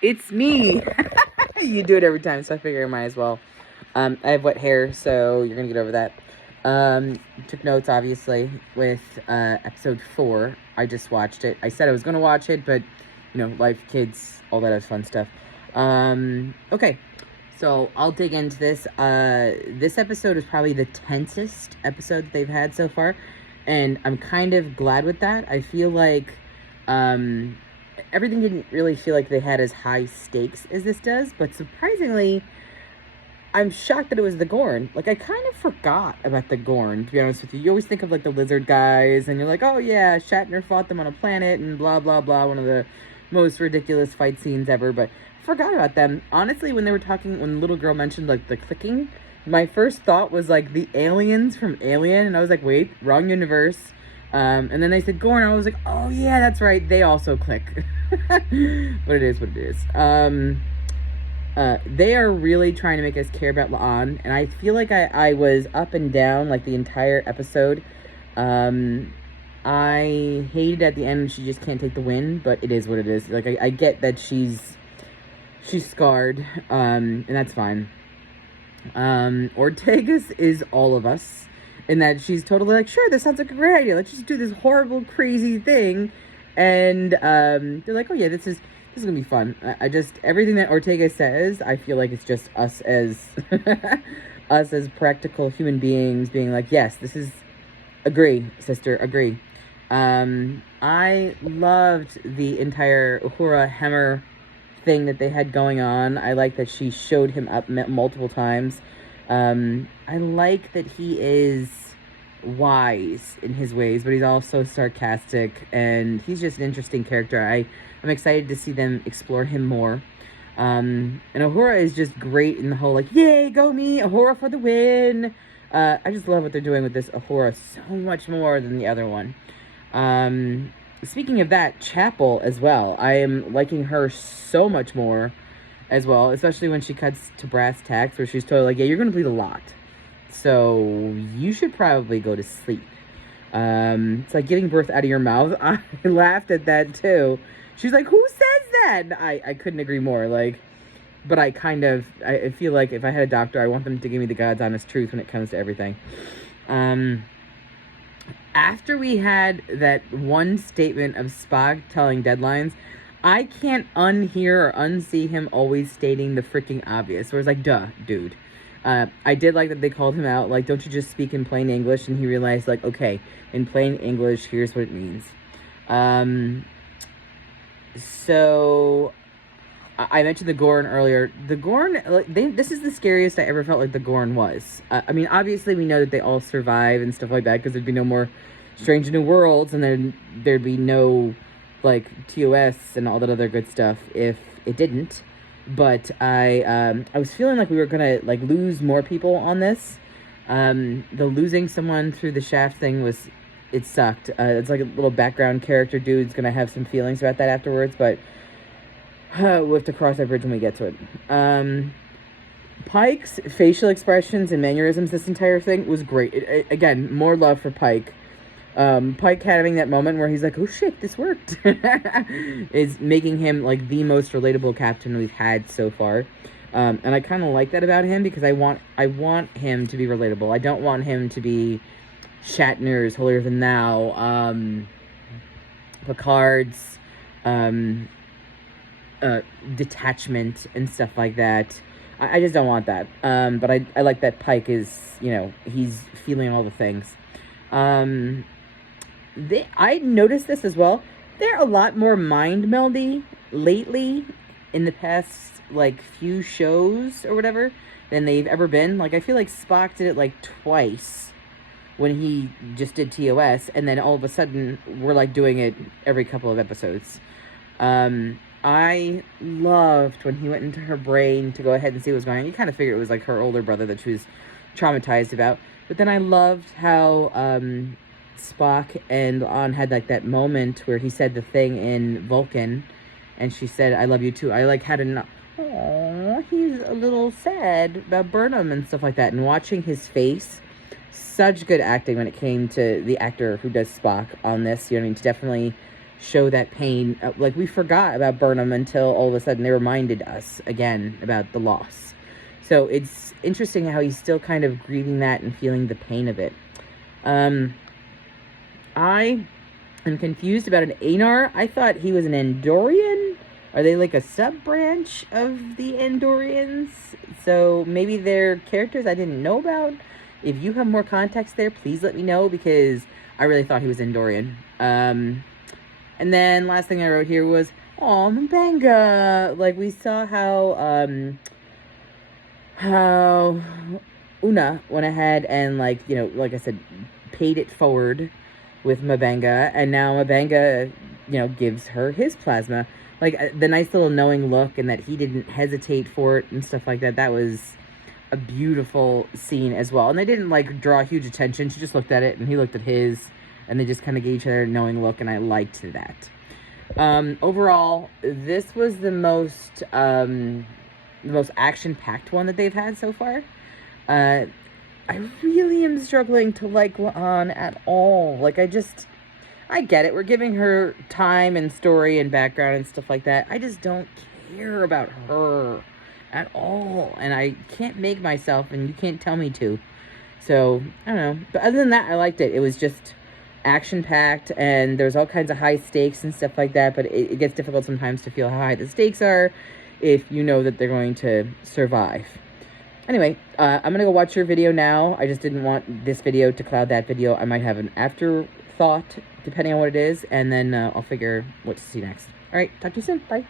It's me. You do it every time, so I figure I might as well. I have wet hair, so you're gonna get over that. Took notes, obviously, with episode 4. I just watched it. I said I was gonna watch it, but, life, kids, all that other fun stuff. Okay. So I'll dig into this. This episode is probably the tensest episode that they've had so far, and I'm kind of glad with that. I feel like everything didn't really feel like they had as high stakes as this does, but surprisingly, I'm shocked that it was the Gorn. Like, I kind of forgot about the Gorn, to be honest with you. You always think of, like, the lizard guys, and you're like, oh, yeah, Shatner fought them on a planet, and blah, blah, blah, one of the most ridiculous fight scenes ever, but I forgot about them. Honestly, when they were talking, when the little girl mentioned, like, the clicking, my first thought was, like, the aliens from Alien, and I was like, wait, wrong universe. And then they said Gorn, and I was like, oh, yeah, that's right, they also click. But it is what it is. They are really trying to make us care about La'an, and I feel like I was up and down, like, the entire episode. I hated at the end she just can't take the win, but it is what it is. Like, I get that she's scarred, and that's fine. Ortegas is all of us, in that she's totally like, sure, this sounds like a great idea. Let's just do this horrible, crazy thing. And they're like, oh yeah, this is gonna be fun. I just, everything that Ortega says, I feel like it's just us as us as practical human beings being like, yes, this is, agree, sister, agree. I loved the entire Uhura Hammer thing that they had going on. I like that she showed him up multiple times. I like that he is wise in his ways, but he's also sarcastic, and he's just an interesting character. I'm excited to see them explore him more. And Uhura is just great in the whole, like, yay, go me, Uhura for the win. I just love what they're doing with this Uhura so much more than the other one. Speaking of that, Chapel as well. I am liking her so much more as well, especially when she cuts to brass tacks, where she's totally like, yeah, you're going to bleed a lot, so you should probably go to sleep. It's like giving birth out of your mouth. I laughed at that too. She's like, who says that? And I couldn't agree more. Like, but I feel like if I had a doctor, I want them to give me the God's honest truth when it comes to everything. After we had that one statement of Spock telling deadlines, I can't unhear or unsee him always stating the freaking obvious. Where it's like, duh, dude. I did like that they called him out, like, don't you just speak in plain English? And he realized, like, okay, in plain English, here's what it means. So, I mentioned the Gorn earlier. The Gorn, like, this is the scariest I ever felt like the Gorn was. I mean, obviously, we know that they all survive and stuff like that, because there'd be no more Strange New Worlds, and there'd be no, like, TOS and all that other good stuff if it didn't. But I was feeling like we were gonna, like, lose more people on this. The losing someone through the shaft thing it sucked. It's like a little background character dude's gonna have some feelings about that afterwards, but we'll have to cross that bridge when we get to it. Pike's facial expressions and mannerisms this entire thing was great. Again, more love for Pike. Pike having that moment where he's like, oh shit, this worked, is making him, like, the most relatable captain we've had so far. And I kind of like that about him, because I want him to be relatable. I don't want him to be Shatner's holier than thou, Picard's, detachment and stuff like that. I just don't want that. But I like that Pike is, he's feeling all the things. I noticed this as well. They're a lot more mind meldy lately in the past, like, few shows or whatever than they've ever been. Like, I feel like Spock did it, like, twice when he just did TOS, and then all of a sudden we're, like, doing it every couple of episodes. I loved when he went into her brain to go ahead and see what was going on. You kind of figured it was, like, her older brother that she was traumatized about. But then I loved how Spock and La'an had, like, that moment where he said the thing in Vulcan, and she said, I love you too. I, like, had oh, he's a little sad about Burnham and stuff like that. And watching his face, such good acting when it came to the actor who does Spock on this. You know what I mean? To definitely show that pain. Like, we forgot about Burnham until all of a sudden they reminded us again about the loss. So it's interesting how he's still kind of grieving that and feeling the pain of it. I am confused about an Anar. I thought he was an Andorian. Are they like a sub-branch of the Andorians? So maybe they're characters I didn't know about. If you have more context there, please let me know, because I really thought he was Andorian. And then last thing I wrote here was, oh, Mbenga. Like, we saw how Una went ahead and, like, you know, like I said, paid it forward with Mbenga, and now Mbenga, you know, gives her his plasma. Like, the nice little knowing look, and that he didn't hesitate for it and stuff like that. That was a beautiful scene as well. And they didn't, like, draw huge attention. She just looked at it, and he looked at his, and they just kind of gave each other a knowing look, and I liked that. Overall, this was the most action-packed one that they've had so far. I really am struggling to like La'an at all. Like, I get it. We're giving her time and story and background and stuff like that. I just don't care about her at all. And I can't make myself, and you can't tell me to. So, I don't know. But other than that, I liked it. It was just action-packed, and there's all kinds of high stakes and stuff like that. But it gets difficult sometimes to feel how high the stakes are if you know that they're going to survive. Anyway, I'm going to go watch your video now. I just didn't want this video to cloud that video. I might have an afterthought, depending on what it is, and then I'll figure what to see next. All right, talk to you soon. Bye.